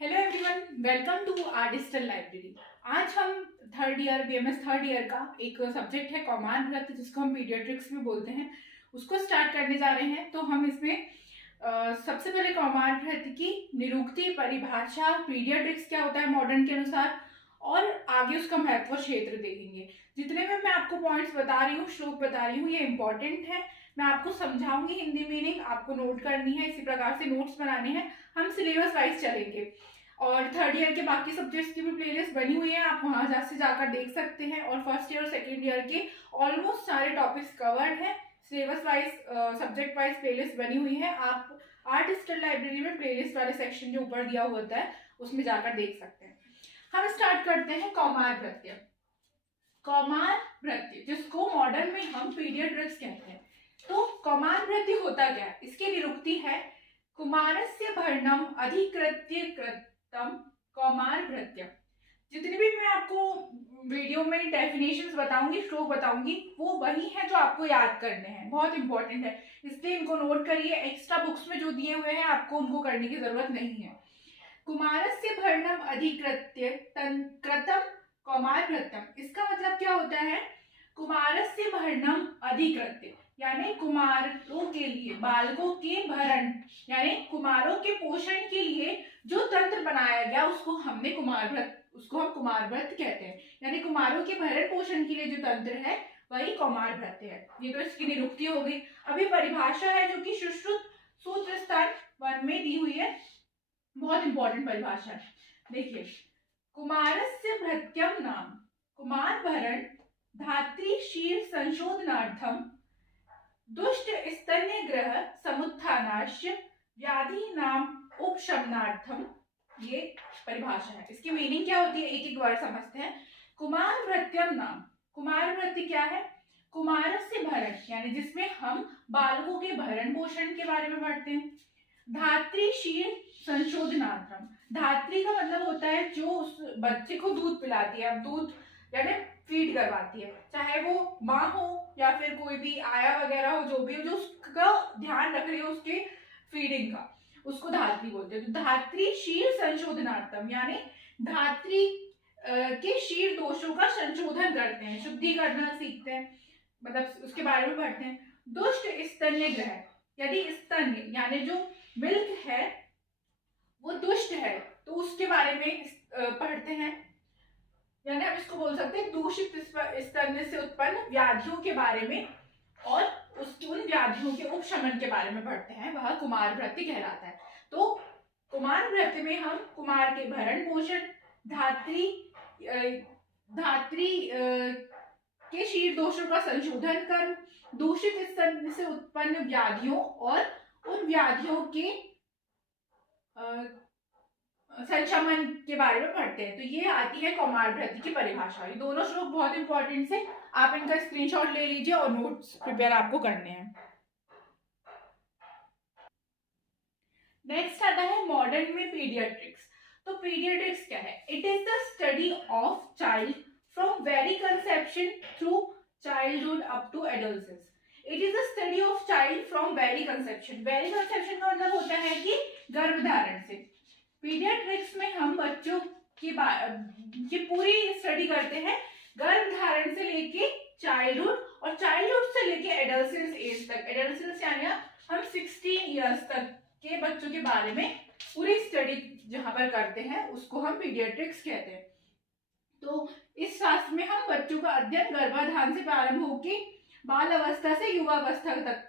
Hello everyone, welcome to our digital library. आज हम third year BMS third year का एक सब्जेक्ट है कौमार व्रत, जिसको हम पीडियाट्रिक्स भी बोलते हैं, उसको स्टार्ट करने जा रहे हैं। तो हम इसमें सबसे पहले कौमार व्रत की निरुक्ति, परिभाषा, पीडियाट्रिक्स क्या होता है मॉडर्न के अनुसार, और आगे उसका महत्व क्षेत्र देखेंगे। जितने में मैं आपको पॉइंट्स बता रही हूँ, श्लोक बता रही हूँ, ये इंपॉर्टेंट है। मैं आपको समझाऊंगी हिंदी मीनिंग, आपको नोट करनी है, इसी प्रकार से नोट्स बनाने हैं। हम सिलेबस वाइज चलेंगे और थर्ड ईयर के बाकी सब्जेक्ट्स की भी प्लेलिस्ट बनी हुई है, आप वहां से जाकर देख सकते हैं। और फर्स्ट ईयर और सेकेंड ईयर के ऑलमोस्ट सारे टॉपिक्स कवर्ड हैं, syllabus wise subject wise playlist बनी हुई है। आप आर्ट डिजिटल लाइब्रेरी में प्लेलिस्ट वाले सेक्शन जो ऊपर दिया होता है उसमें जाकर देख सकते हैं। हम स्टार्ट करते हैं कौमार वृत्य। कौमार वृत्य जिसको मॉडर्न में हम पीडियाट्रिक्स कहते हैं। तो कौमार वृत्य होता क्या है, इसकी निरुक्ति है कुमारस्य भरणम अधिकृत्य कृतम कौमार वृत्य। जितनी भी मैं आपको वीडियो में डेफिनेशंस बताऊंगी, श्लोक बताऊंगी, वो वही है जो आपको याद करने हैं, बहुत इंपॉर्टेंट है, इसलिए इनको नोट करिए। एक्स्ट्रा बुक्स में जो दिए हुए हैं आपको उनको करने की जरूरत नहीं है। कुमारस्य भरणम अधिकृत्य कृतम कौमार वृत्तम, इसका मतलब क्या होता है? कुमारस्य भरणम अधिकृत्य यानी कुमारों के लिए, बालकों के भरण यानी कुमारों के पोषण के लिए जो तंत्र बनाया गया उसको हम कुमार व्रत कहते हैं। यानी कुमारों के भरण पोषण के लिए जो तंत्र है वही कौमार व्रत है। ये तो इसकी निरुक्ति हो गई। अभी परिभाषा है जो कि सुश्रुत सूत्र स्थान 1 में दी हुई है, बहुत इंपॉर्टेंट परिभाषा है। देखिए, कुमारस्य भृत्यम नाम कुमार भरण धात्री शील संशोधनार्थम दुष्ट स्तन्य ग्रह समुत्थानाश्य व्याधि नाम उपशमनार्थम, ये परिभाषा है। इसकी मीनिंग क्या होती है, एक एक वर्ड समझते हैं। कुमार भृत्यम नाम, कुमार भृत्य क्या है? कुमारस्य भरण यानी जिसमें हम बालकों के भरण पोषण के बारे में पढ़ते हैं। धात्री शील संशोधनार्थम, धात्री का मतलब होता है जो उस बच्चे को दूध पिलाती है। अब दूध यानी फीड करवाती है, चाहे वो माँ हो या फिर कोई भी आया वगैरह हो, जो भी हो, जो उसका ध्यान रख रही है उसके फीडिंग का, उसको धात्री बोलते हैं। तो धात्री शील संशोधनार्थम यानी धात्री के शील दोषों का संशोधन करते हैं, शुद्धि करना सीखते हैं, मतलब उसके बारे में पढ़ते हैं। दुष्ट स्तन्य ग्रह, यदि स्तन्य यानी जो मिल्क है वो दुष्ट है तो उसके बारे में पढ़ते हैं। यानी हम इसको बोल सकते हैं दूषित स्तन्य से उत्पन्न व्याधियों के बारे में, और उन व्याधियों के उपशमन के बारे में पढ़ते हैं, वह कुमार वृत्ति कहलाता है। तो कुमार वृत्ति में हम कुमार के भरण पोषण, धात्री के शील दोषों का संशोधन कर, दूषित स्तन्य से उत्पन्न व्याधियों और उन व्याधियों के संशमन के बारे में पढ़ते हैं। तो ये आती है कौमार वृत्ति की परिभाषा। ये दोनों श्लोक बहुत इंपॉर्टेंट है, आप इनका स्क्रीनशॉट ले लीजिए और नोट्स प्रिपेयर आपको करने हैं। नेक्स्ट आता है मॉडर्न में पीडियाट्रिक्स। तो पीडियाट्रिक्स क्या है? It is the study of child from very conception through childhood up to adolescence. It is the study of child from very conception. Very conception का मतलब होता है कि गर्भधारण से। पीडियाट्रिक्स में हम बच्चों की पूरी स्टडी करते हैं, गर्भधारण से लेके चाइल्डहुड और चाइल्डहुड से लेके एडोलसेंस एज तक। एडोलसेंस यानी हम 16 इयर्स तक के बच्चों के बारे में पूरी स्टडी जहां पर करते हैं उसको हम पीडियाट्रिक्स कहते हैं। तो इस शास्त्र में हम बच्चों का अध्ययन गर्भाधान से प्रारंभ होकर बाल अवस्था से युवावस्था तक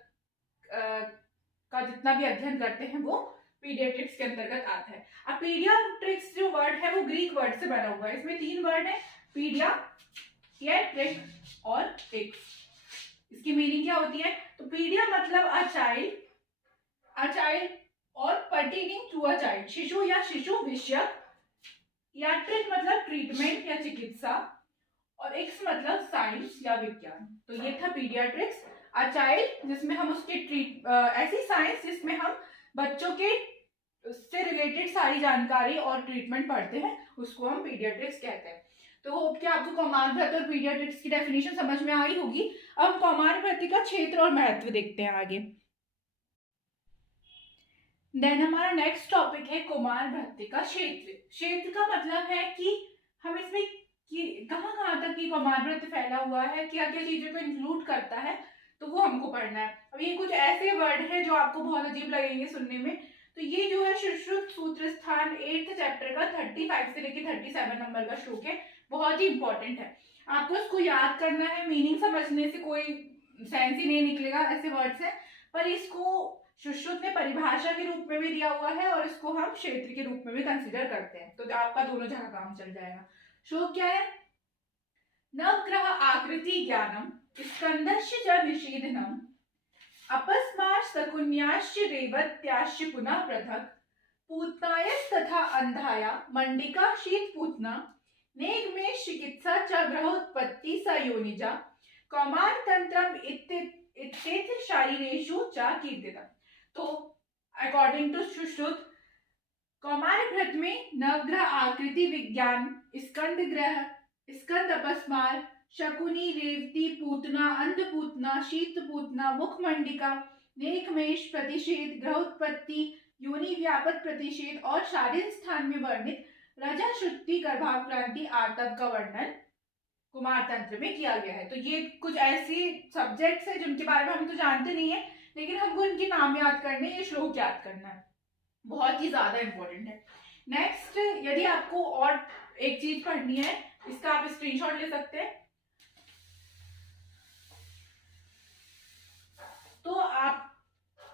का जितना भी अध्ययन करते हैं वो पीडियाट्रिक्स के अंतर्गत आता है। अब पीडियाट्रिक्स जो वर्ड है वो ग्रीक वर्ड से बना हुआ है। इसमें 3 वर्ड है, पीडिया, ट्रिक और ट्रिक्स। इसकी मीनिंग क्या होती है? तो पीडिया मतलब अ चाइल्ड और पर्टेनिंग टू अ चाइल्ड, शिशु या शिशु विषयक, या ट्रिक मतलब ट्रीटमेंट या चिकित्सा, और एक्स मतलब साइंस या विज्ञान। तो ये था पीडियाट्रिक्स। अ चाइल्ड जिसमें हम उसके ऐसी साइंस जिसमें हम बच्चों के उससे रिलेटेड सारी जानकारी और ट्रीटमेंट पढ़ते हैं, उसको हम पीडियाट्रिक्स कहते हैं। तो होप कि आपको कौमार वृत्ति और पीडियाट्रिक्स की डेफिनेशन समझ में आई होगी। अब कौमार वृत्ति का क्षेत्र और महत्व देखते हैं आगे। देन हमारा नेक्स्ट टॉपिक है कुमार भ्रत्य का क्षेत्र। क्षेत्र का मतलब है कि हम इसमें कहाँ कहाँ तक ये कुमार भ्रत्य फैला हुआ है, क्या क्या चीजों को इंक्लूड करता है, तो वो हमको पढ़ना है। अब ये कुछ ऐसे वर्ड है जो आपको बहुत अजीब लगेंगे सुनने में। तो ये जो है सुश्रुत सूत्र स्थान 8th चैप्टर का 35 से लेकर 37 नंबर का श्लोक है, बहुत ही इंपॉर्टेंट है। आपको इसको याद करना है, मीनिंग समझने से कोई सेंस ही नहीं निकलेगा ऐसे वर्ड्स है, पर इसको सुश्रुत ने परिभाषा के रूप में भी दिया हुआ है और इसको हम क्षेत्र के रूप में भी कंसिडर करते हैं, तो आपका दोनों जगह काम चल जाएगा। श्लोक क्या है? नवग्रह आकृति ज्ञानम स्कंदश्च च निषेधनम अपस्माश्च शकुन्याश्च रेवत्याश्च पुनः पृथक् पूतनायस्तथा अंधाया मंडिका शीत पूतना नेगमेश चिकित्सा च ग्रहोत्पत्ति स योनिजा कौमार तंत्रम इत्येत शारीरेषु च कीर्तितम्। तो अकॉर्डिंग टू सुश्रुत कौमार भ्रत में नवग्रह आकृति विज्ञान, स्कंद ग्रह, स्कंद अपस्मार, शकुनी, रेवती, पूतना, अंधपूतना, शीत पूतना, मुखमंडिका, नेकमेश प्रतिषेध, ग्रहोत्पत्ति, योनि व्यापक प्रतिषेध और शारीर स्थान में वर्णित रजा शुद्धि गर्भाक्रांति आर्तव का वर्णन कुमार तंत्र में किया गया है। तो ये कुछ ऐसे सब्जेक्ट्स है जिनके बारे में हम तो जानते नहीं है, लेकिन हमको इनके नाम याद करने, ये श्लोक याद करना है, बहुत ही ज्यादा इंपॉर्टेंट है। नेक्स्ट, यदि आपको और एक चीज पढ़नी है, इसका आप स्क्रीनशॉट ले सकते हैं। तो आप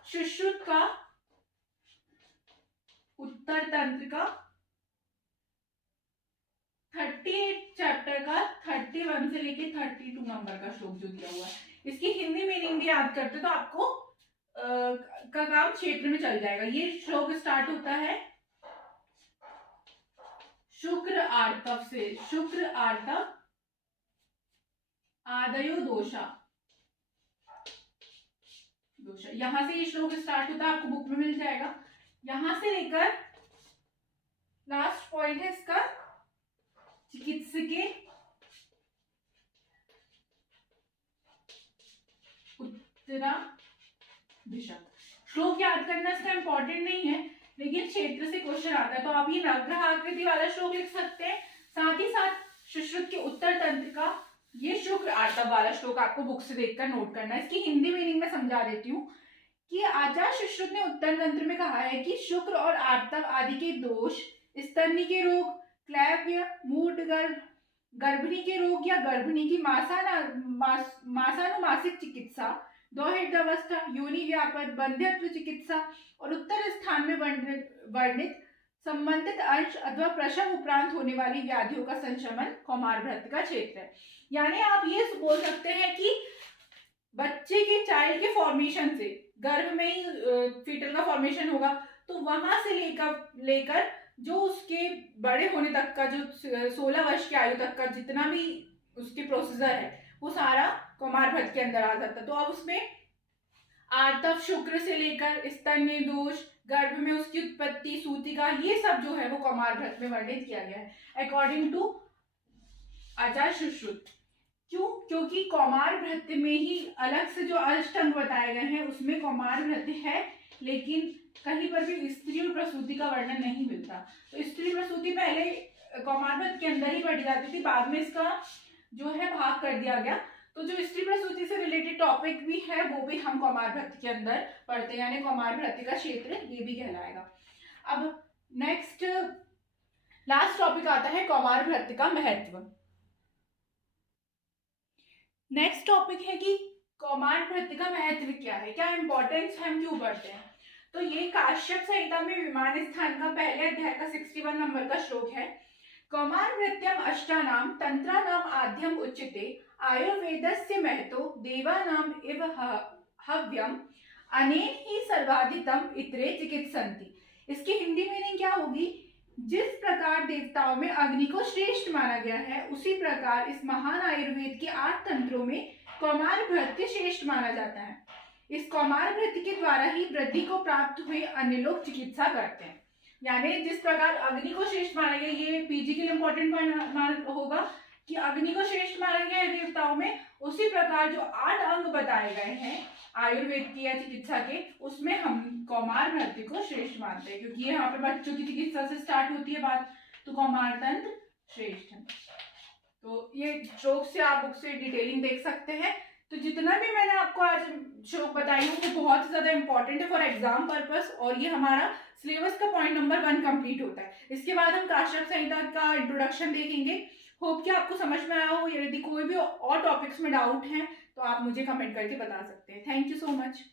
सुश्रुत का उत्तर तंत्र का 38 चैप्टर का 31 से लेके 32 नंबर का श्लोक जो दिया हुआ है, इसकी हिंदी मीनिंग भी याद करते तो आपको का काम क्षेत्र में चल जाएगा। ये श्लोक स्टार्ट होता है शुक्र आर्तव से, शुक्र आर्तव आदयो दोषा, यहां से ये श्लोक स्टार्ट होता है, आपको बुक में मिल जाएगा। यहां से लेकर लास्ट पॉइंट है इसका चिकित्सके उत्तरा दिशा। श्लोक याद करना इसका इंपॉर्टेंट नहीं है, लेकिन क्षेत्र से क्वेश्चन आता है, तो आप ये नवग्रह आकृति वाला श्लोक लिख सकते हैं। साथ ही साथ सुश्रुत के उत्तर तंत्र का ये शुक्र आर्तव वाला श्लोक आपको बुक से देखकर नोट करना है। इसकी हिंदी मीनिंग में समझा देती हूँ कि आचार्य सुश्रुत ने उत्तर तंत्र में कहा है कि शुक्र और आर्तव आदि के दोष, स्तनी के रोग, क्लैव्य, मूड गर्भिणी के रोग या गर्भिणी की मासानुमासिक चिकित्सा, दोहित अवस्था, योनि व्यापक, बंध्यत्व चिकित्सा और उत्तर स्थान में वर्णित संबंधित अंश अथवा प्रसव उपरांत होने वाली व्याधियों का संशमन कौमार भ्रत्य का क्षेत्र है। यानी आप ये बोल सकते हैं कि बच्चे के चाइल्ड के फॉर्मेशन से, गर्भ में ही फीटल का फॉर्मेशन होगा, तो वहां से लेकर जो उसके बड़े होने तक का, जो 16 वर्ष की आयु तक का जितना भी उसके प्रोसीजर है, वो सारा कौमार भ्रत्य के अंदर आ जाता है। तो अब उसमें आर्तव शुक्र से लेकर स्तन्य दोष, गर्भ में उसकी उत्पत्ति, सूतिका, ये सब जो है वो कौमार भ्रत्य में वर्णित किया गया है अकॉर्डिंग टू आचार्य सुश्रुत। क्यों? क्योंकि कौमार भ्रत्य में ही अलग से जो अष्टंग बताए गए हैं उसमें कौमार भ्रत्य है, लेकिन कहीं पर भी स्त्री और प्रसूति का वर्णन नहीं मिलता। तो स्त्री प्रसूति पहले कौमार भ्रत्य के अंदर ही पढ़ी जाती थी, बाद में इसका जो है भाग कर दिया गया। तो जो स्त्री प्रसूति से रिलेटेड टॉपिक भी है वो भी हम कौमार भ्रत्य के अंदर पढ़ते हैं, यानी कौमार भ्रत्य का क्षेत्र ये भी कहलाएगा। अब नेक्स्ट लास्ट टॉपिक आता है कौमार भ्रत्य का महत्व। नेक्स्ट टॉपिक है कि कौमार भ्रत्य का महत्व क्या है, क्या इंपॉर्टेंस है, हम क्यों पढ़ते हैं। तो ये काश्यप संहिता में विमान स्थान का पहले अध्याय का 61 नंबर का श्लोक है। कौमार भृत्यम अष्टानाम तंत्रानाम आद्यम उच्यते आयुर्वेदस्य महतो देवानाम इव हव्यम अनेन ही सर्वाधितम इतरे चिकित्सन्ति। इसकी हिंदी मीनिंग क्या होगी? जिस प्रकार देवताओं में अग्नि को श्रेष्ठ माना गया है, उसी प्रकार इस महान आयुर्वेद के 8 तंत्रों में कौमार भृत्य श्रेष्ठ माना जाता है। इस कौमार भृत्य के द्वारा ही वृद्धि को प्राप्त हुए अन्य लोग चिकित्सा करते हैं। यानी जिस प्रकार अग्नि को श्रेष्ठ माना गया, ये पीजी के लिए इंपॉर्टेंट पॉइंट होगा कि अग्नि को श्रेष्ठ माना गया है देवताओं में, उसी प्रकार जो 8 अंग बताए गए हैं आयुर्वेद की या चिकित्सा के, उसमें हम कौमार भ्रति को श्रेष्ठ मानते हैं, क्योंकि यहाँ पे बच्चों की चिकित्सा से स्टार्ट होती है बात, तो कौमार तंत्र श्रेष्ठ है। तो ये श्लोक से आप बुक से डिटेलिंग देख सकते हैं। तो जितना भी मैंने आपको आज श्लोक बताई हूँ वो बहुत ज्यादा इंपॉर्टेंट है फॉर एग्जाम पर्पस, और ये हमारा सिलेबस का पॉइंट नंबर 1 कंप्लीट होता है। इसके बाद हम काश्यप संहिता का इंट्रोडक्शन देखेंगे। होप कि आपको समझ में आया हो। यदि कोई भी और टॉपिक्स में डाउट है तो आप मुझे कमेंट करके बता सकते हैं। Thank you so much.